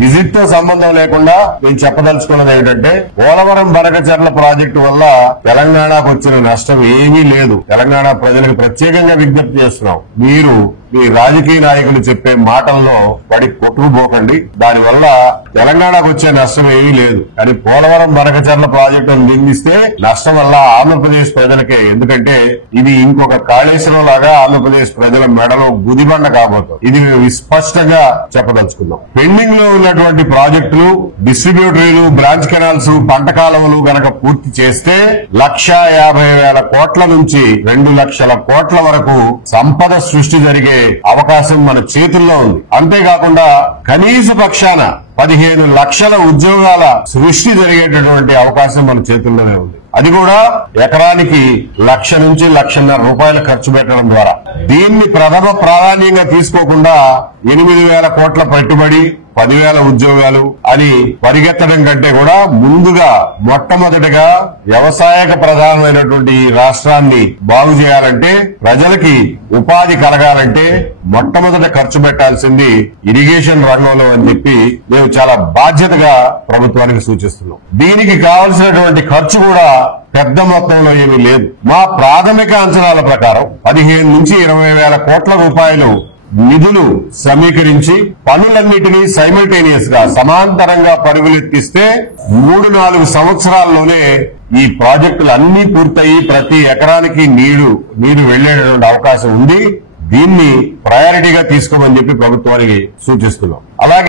Visit తో సంబంధం లేకుండా నేను చెప్పదలుచుకున్నది ఏమిటంటే, పోలవరం బనకచెర్ల ప్రాజెక్టు వల్ల తెలంగాణకు వచ్చిన నష్టం ఏమీ లేదు. తెలంగాణ ప్రజలకు ప్రత్యేకంగా విజ్ఞప్తి చేస్తున్నాం, మీరు మీ రాజకీయ నాయకులు చెప్పే మాటల్లో పడి కొట్టుకుపోకండి. దానివల్ల తెలంగాణకు వచ్చే నష్టం ఏమీ లేదు. కానీ పోలవరం బనకచెర్ల ప్రాజెక్టును నిందిస్తే నష్టం వల్ల ఆంధ్రప్రదేశ్ ప్రజలకే. ఎందుకంటే ఇది ఇంకొక కాళేశ్వరం లాగా ఆంధ్రప్రదేశ్ ప్రజల మెడలో గుదిబండ కాబోతుంది. ఇది మేము స్పష్టంగా చెప్పదలుచుకున్నాం. పెండింగ్ లో ఉన్నటువంటి ప్రాజెక్టులు, డిస్ట్రిబ్యూటరీలు, బ్రాంచ్ కెనాల్స్, పంట కాలువలు గనక పూర్తి చేస్తే 1,50,000 కోట్ల నుంచి 2 లక్షల కోట్ల వరకు సంపద సృష్టి జరిగే అవకాశం మన చేతుల్లో ఉంది. అంతేకాకుండా కనీస పక్షాన 15 లక్షల ఉద్యోగాల సృష్టి జరిగేటటువంటి అవకాశం మన చేతుల్లోనే ఉంది. అది కూడా ఎకరానికి 1,00,000 నుంచి 1,50,000 రూపాయలు ఖర్చు పెట్టడం ద్వారా. దీన్ని ప్రథమ ప్రాధాన్యంగా తీసుకోకుండా 8,000 కోట్ల పెట్టుబడి, 10,000 ఉద్యోగాలు అని పరిగెత్తడం కంటే కూడా ముందుగా మొట్టమొదటిగా వ్యవసాయక ప్రధానమైనటువంటి ఈ రాష్ట్రాన్ని బాగు చేయాలంటే, ప్రజలకి ఉపాధి కలగాలంటే మొట్టమొదట ఖర్చు పెట్టాల్సింది ఇరిగేషన్ రంగంలో అని చెప్పి మేము చాలా బాధ్యతగా ప్రభుత్వానికి సూచిస్తున్నాం. దీనికి కావలసినటువంటి ఖర్చు కూడా పెద్ద మొత్తంలో ఏమీ లేదు. మా ప్రాథమిక అంచనాల ప్రకారం 15 నుంచి 20,000 కోట్ల రూపాయలు నిధులు సమీకరించి పనులన్నిటినీ సైమల్టేనియస్ గా సమాంతరంగా పరుగులెత్తిస్తే 3-4 సంవత్సరాల్లోనే ఈ ప్రాజెక్టులు అన్ని పూర్తయి ప్రతి ఎకరానికి నీరు వెళ్లేటటువంటి అవకాశం ఉంది. దీన్ని ప్రయారిటీగా తీసుకోమని చెప్పి ప్రభుత్వానికి సూచిస్తున్నాం. అలాగే